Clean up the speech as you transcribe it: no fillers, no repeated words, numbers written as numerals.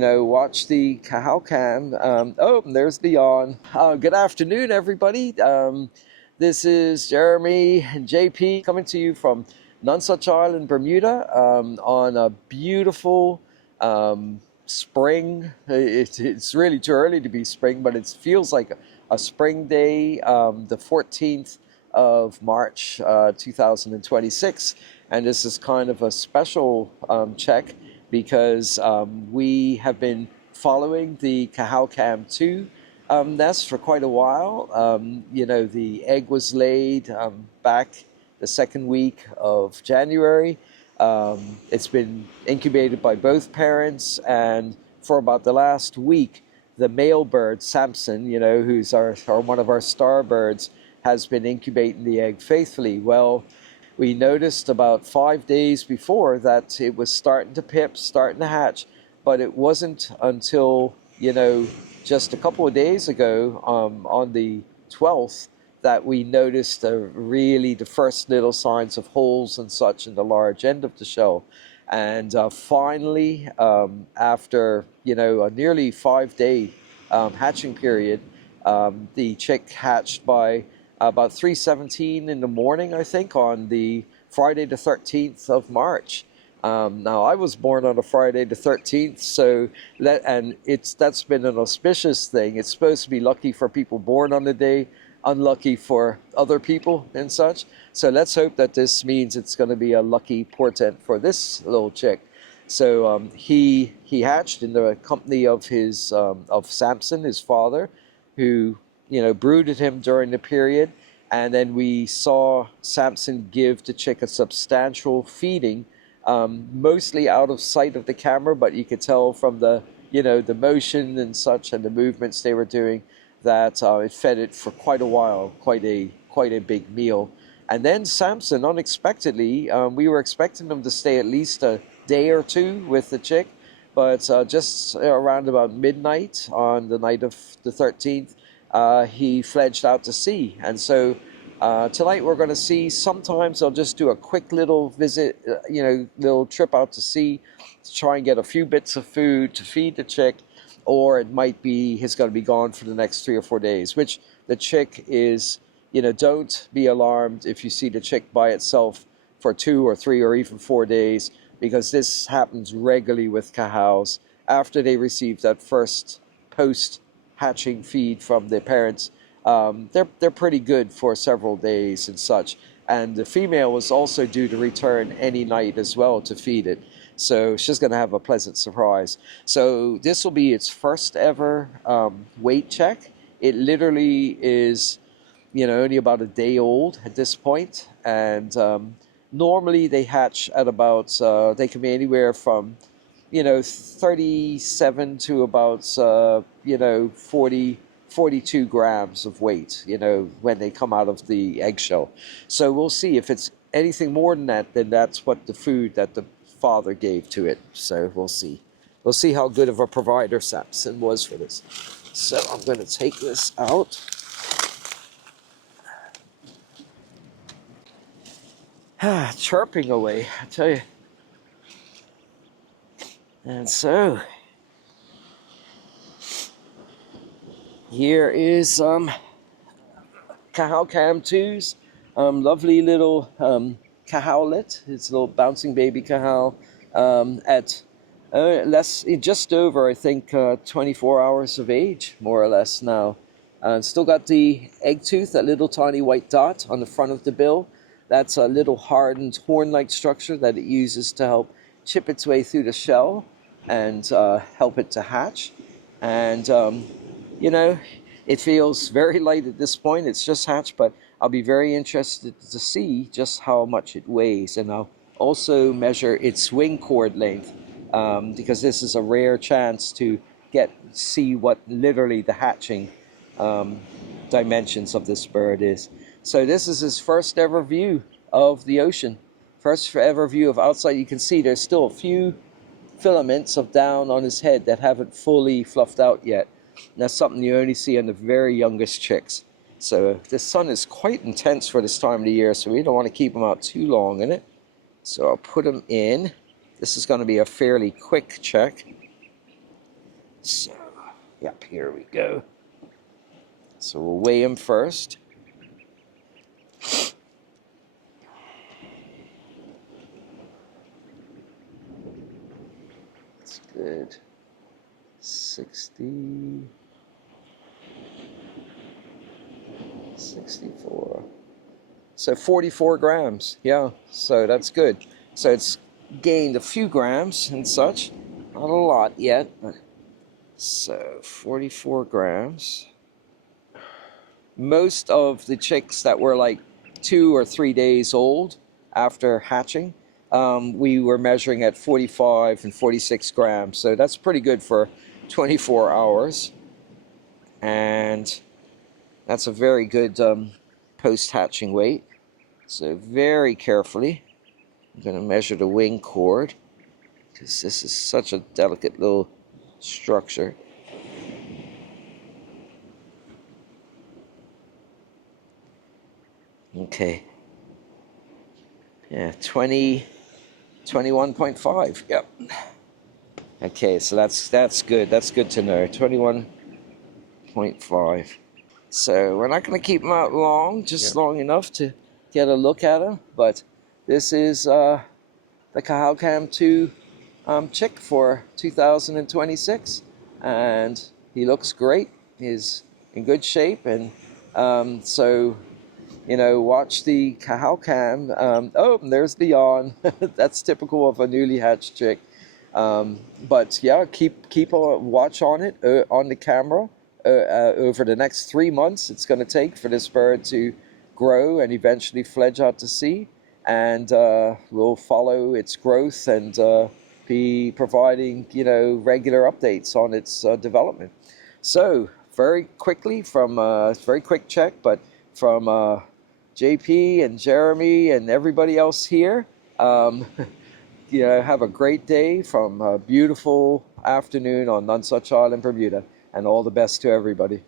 watch the CahowCam. Oh, and there's Leon. Good afternoon, everybody. This is Jeremy and JP coming to you from Nonsuch Island, Bermuda, on a beautiful spring. It's really too early to be spring, but it feels like a spring day, the 14th of March, 2026. And this is kind of a special check because we have been following the CahowCam2 nest for quite a while. The egg was laid back the second week of January. It's been incubated by both parents, and for about the last week, the male bird, Samson, who's our one of our star birds, has been incubating the egg faithfully. Well, we noticed about 5 days before that it was starting to pip, starting to hatch, but it wasn't until, just a couple of days ago, on the 12th, that we noticed the first little signs of holes and such in the large end of the shell. And finally, after, a nearly 5-day hatching period, the chick hatched by about 3:17 in the morning, I think, on the Friday the 13th of March. Now, I was born on a Friday the 13th, that's been an auspicious thing. It's supposed to be lucky for people born on the day, unlucky for other people and such. So let's hope that this means it's going to be a lucky portent for this little chick. So he hatched in the company of of Samson, his father, who brooded him during the period. And then we saw Samson give the chick a substantial feeding, mostly out of sight of the camera, but you could tell from the motion and such and the movements they were doing that it fed it for quite a while, quite a big meal. And then Samson, unexpectedly, we were expecting him to stay at least a day or two with the chick, but just around about midnight on the night of the 13th, he fledged out to sea. And so tonight we're going to see, sometimes I'll just do a quick little visit, little trip out to sea to try and get a few bits of food to feed the chick, or it might be he's going to be gone for the next 3 or 4 days, which the chick is, don't be alarmed if you see the chick by itself for 2 or 3 or even 4 days, because this happens regularly with cahows after they receive that first post-hatching feed from their parents. They're pretty good for several days and such. And the female was also due to return any night as well to feed it. So she's going to have a pleasant surprise. So this will be its first ever weight check. It literally is, only about a day old at this point. And normally they hatch at about, they can be anywhere from, 37 to about, 42 grams of weight, when they come out of the eggshell. So we'll see if it's anything more than that, then that's what the food that the father gave to it. So we'll see. We'll see how good of a provider Samson was for this. So I'm going to take this out. Chirping away, I tell you. And so here is CahowCam2's lovely little cahowlet. It's a little bouncing baby cahow at just over, I think, 24 hours of age, more or less now. Still got the egg tooth, that little tiny white dot on the front of the bill. That's a little hardened horn-like structure that it uses to help chip its way through the shell and help it to hatch. And, it feels very light at this point. It's just hatched, but I'll be very interested to see just how much it weighs. And I'll also measure its wing cord length, because this is a rare chance to see what literally the hatching dimensions of this bird is. So this is his first ever view of the ocean. First ever view of outside. You can see there's still a few filaments of down on his head that haven't fully fluffed out yet. And that's something you only see on the very youngest chicks. So the sun is quite intense for this time of the year, so we don't want to keep them out too long in it. So I'll put them in. This is going to be a fairly quick check. So, yep, here we go. So we'll weigh him first. That's good. 60, 64. So 44 grams. Yeah, so that's good. So it's gained a few grams and such. Not a lot yet, but so 44 grams. Most of the chicks that were like 2 or 3 days old after hatching, we were measuring at 45 and 46 grams. So that's pretty good for 24 hours. And that's a very good post-hatching weight. So very carefully, I'm going to measure the wing cord, because this is such a delicate little structure. Okay. Yeah, 21.5. Yep. Okay, so that's good. That's good to know. 21.5. So we're not going to keep them out long, just long enough to get a look at them. But this is the CahowCam2 chick for 2026, and he looks great. He's in good shape, and so you know, watch the CahowCam. Oh, and there's the yawn. That's typical of a newly hatched chick. But yeah, keep a watch on it on the camera over the next 3 months. It's going to take for this bird to grow and eventually fledge out to sea, and we'll follow its growth and be providing, you know, regular updates on its development. So very quickly from very quick check, but from JP and Jeremy and everybody else here. You know, have a great day from a beautiful afternoon on Nonsuch Island, Bermuda, and all the best to everybody.